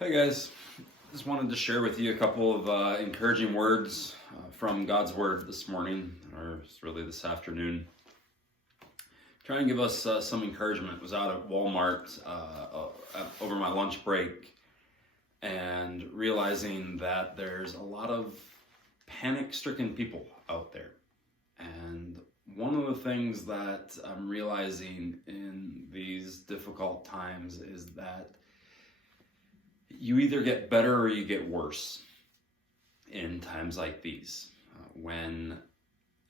Hey guys, just wanted to share with you a couple of encouraging words from God's Word this morning, or it's really this afternoon. Trying to give us some encouragement. I was out at Walmart over my lunch break and realizing that there's a lot of panic-stricken people out there. And one of the things that I'm realizing in these difficult times is that you either get better or you get worse in times like these. When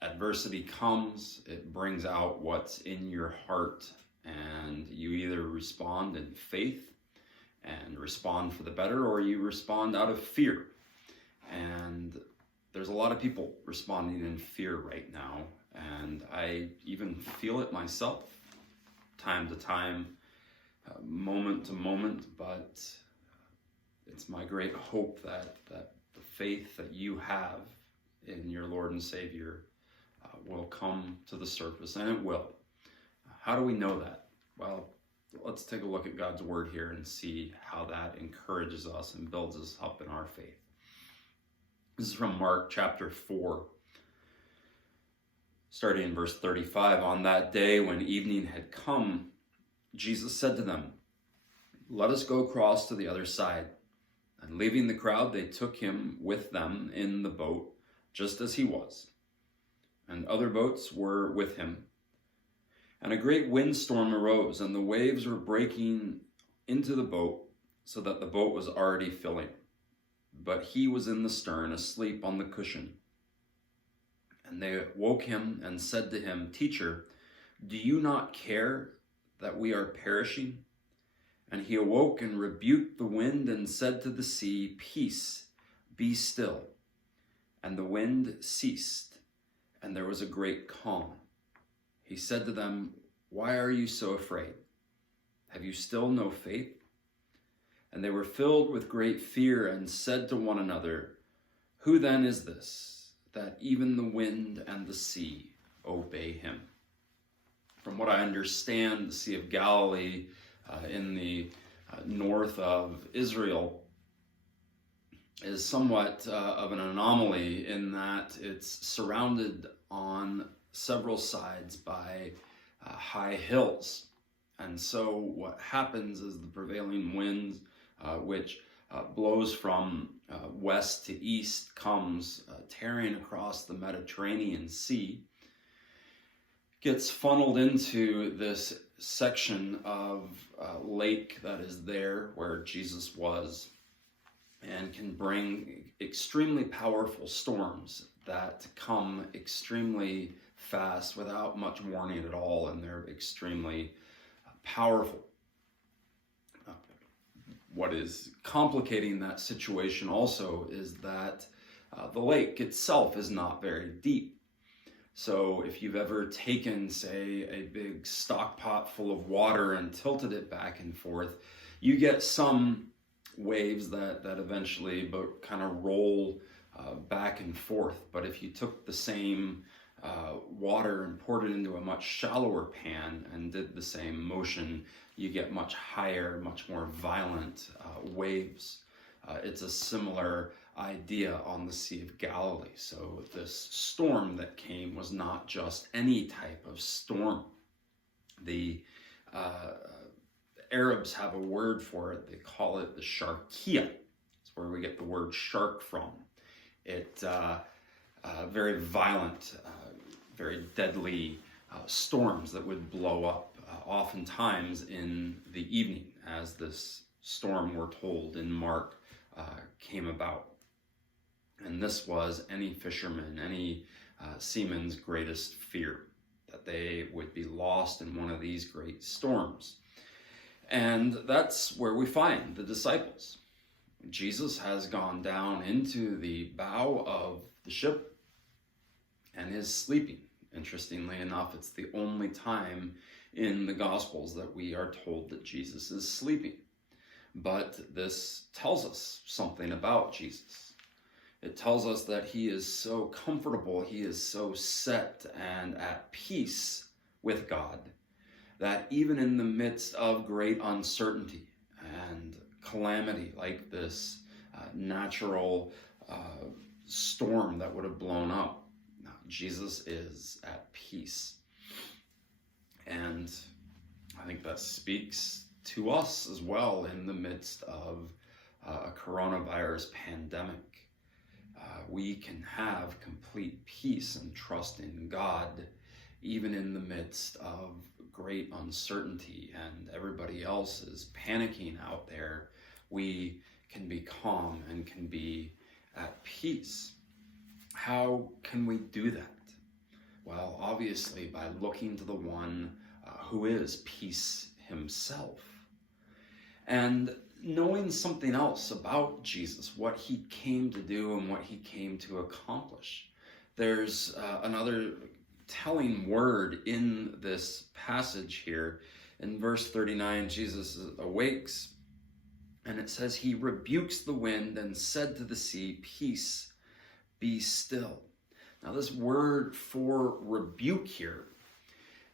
adversity comes, it brings out what's in your heart, and you either respond in faith and respond for the better, or you respond out of fear. And there's a lot of people responding in fear right now, and I even feel it myself, time to time, moment to moment, but it's my great hope that the faith that you have in your Lord and Savior will come to the surface, and it will. How do we know that? Well, let's take a look at God's Word here and see how that encourages us and builds us up in our faith. This is from Mark chapter 4, starting in verse 35. On that day when evening had come, Jesus said to them, "Let us go across to the other side." And leaving the crowd, they took him with them in the boat, just as he was. And other boats were with him. And a great windstorm arose, and the waves were breaking into the boat, so that the boat was already filling. But he was in the stern, asleep on the cushion. And they woke him and said to him, "Teacher, do you not care that we are perishing?" And he awoke and rebuked the wind and said to the sea, "Peace, be still." And the wind ceased, and there was a great calm. He said to them, "Why are you so afraid? Have you still no faith?" And they were filled with great fear and said to one another, "Who then is this, that even the wind and the sea obey him?" From what I understand, the Sea of Galilee in the north of Israel is somewhat of an anomaly in that it's surrounded on several sides by high hills. And so what happens is the prevailing wind, which blows from west to east, comes tearing across the Mediterranean Sea, gets funneled into this section of lake that is there where Jesus was, and can bring extremely powerful storms that come extremely fast without much warning at all, and they're extremely powerful. What is complicating that situation also is that the lake itself is not very deep. So if you've ever taken, say, a big stock pot full of water and tilted it back and forth, you get some waves that eventually kind of roll back and forth. But if you took the same water and poured it into a much shallower pan and did the same motion, you get much higher, much more violent waves. It's a similar idea on the Sea of Galilee. So this storm that came was not just any type of storm. The Arabs have a word for it. They call it the sharqiyya. It's where we get the word shark from. It very violent, very deadly storms that would blow up oftentimes in the evening, as this storm, we're told in Mark, came about. And this was any fisherman, any seaman's greatest fear, that they would be lost in one of these great storms. And that's where we find the disciples. Jesus has gone down into the bow of the ship and is sleeping. Interestingly enough, it's the only time in the Gospels that we are told that Jesus is sleeping. But this tells us something about Jesus. It tells us that he is so comfortable, he is so set and at peace with God, that even in the midst of great uncertainty and calamity, like this natural storm that would have blown up. No, Jesus is at peace. And I think that speaks to us as well in the midst of a coronavirus pandemic. We can have complete peace and trust in God, even in the midst of great uncertainty and everybody else is panicking out there. We can be calm and can be at peace. How can we do that? Well, obviously by looking to the one who is peace himself. And knowing something else about Jesus, what he came to do and what he came to accomplish. There's another telling word in this passage here. In verse 39, Jesus awakes, and it says, he rebukes the wind and said to the sea, peace, be still. Now this word for rebuke here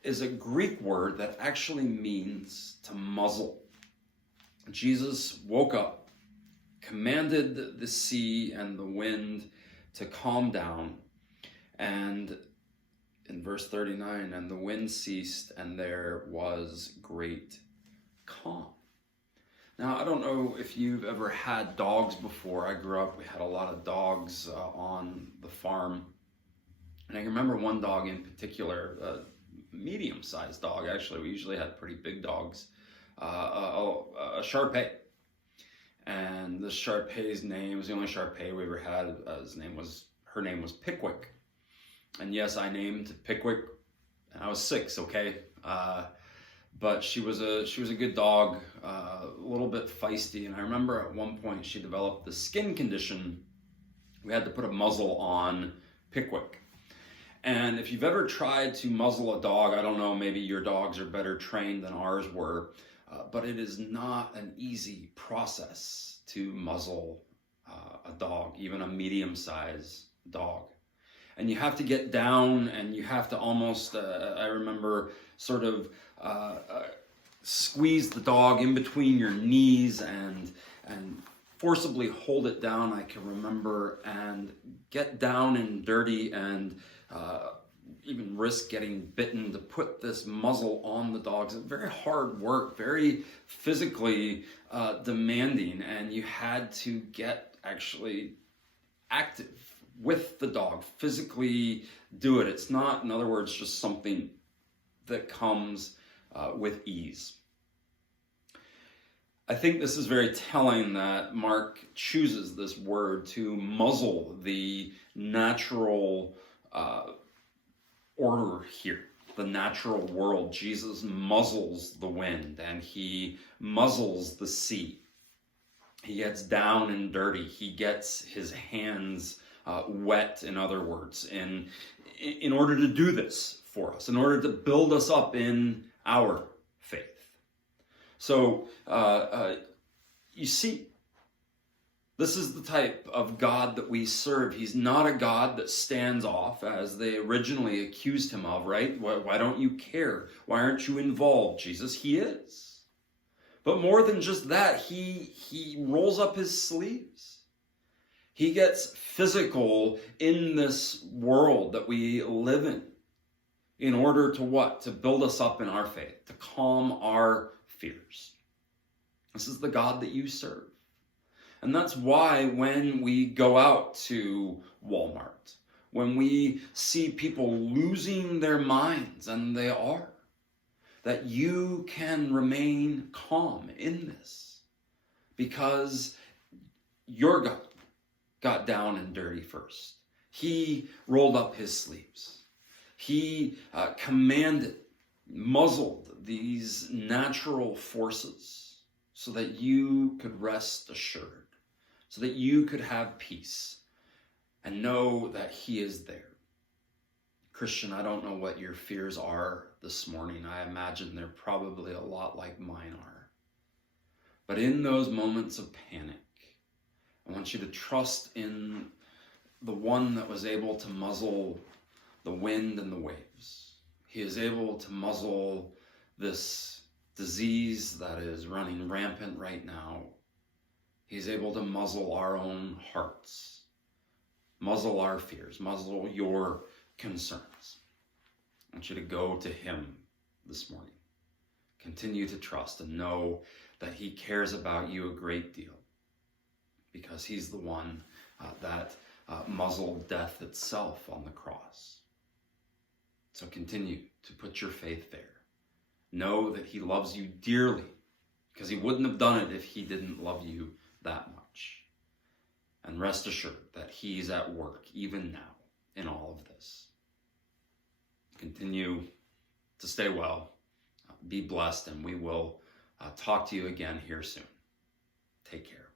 is a Greek word that actually means to muzzle. Jesus woke up, commanded the sea and the wind to calm down, and in verse 39, and the wind ceased and there was great calm. Now, I don't know if you've ever had dogs before. I grew up, we had a lot of dogs on the farm. And I remember one dog in particular, a medium-sized dog, actually. We usually had pretty big dogs. A Shar-Pei. And this Shar-Pei's name was the only Shar-Pei we ever had. Her name was Pickwick. And yes, I named Pickwick, and I was 6, okay? But she was a good dog, a little bit feisty. And I remember at one point she developed the skin condition. We had to put a muzzle on Pickwick. And if you've ever tried to muzzle a dog, I don't know, maybe your dogs are better trained than ours were, but it is not an easy process to muzzle a dog, even a medium-sized dog. And you have to get down and you have to almost, I remember, sort of squeeze the dog in between your knees and forcibly hold it down, I can remember, and get down and dirty and even risk getting bitten to put this muzzle on the dogs. It's very hard work, very physically demanding, and you had to get actually active with the dog, physically do it. It's not, in other words, just something that comes with ease. I think this is very telling that Mark chooses this word to muzzle the natural order here, the natural world. Jesus muzzles the wind and he muzzles the sea. He gets down and dirty. He gets his hands wet, in other words, in order to do this for us, in order to build us up in our faith. So you see, this is the type of God that we serve. He's not a God that stands off, as they originally accused him of, right? Why don't you care? Why aren't you involved, Jesus? He is. But more than just that, he rolls up his sleeves. He gets physical in this world that we live in order to what? To build us up in our faith, to calm our fears. This is the God that you serve. And that's why when we go out to Walmart, when we see people losing their minds, and they are, that you can remain calm in this, because your God got down and dirty first. He rolled up his sleeves. He commanded, muzzled these natural forces so that you could rest assured, so that you could have peace and know that he is there. Christian, I don't know what your fears are this morning. I imagine they're probably a lot like mine are. But in those moments of panic, I want you to trust in the one that was able to muzzle the wind and the waves. He is able to muzzle this disease that is running rampant right now He's able to muzzle our own hearts, muzzle our fears, muzzle your concerns. I want you to go to him this morning. Continue to trust and know that he cares about you a great deal, because he's the one that muzzled death itself on the cross. So continue to put your faith there. Know that he loves you dearly, because he wouldn't have done it if he didn't love you that much. And rest assured that he's at work even now in all of this. Continue to stay well, be blessed, and we will talk to you again here soon. Take care.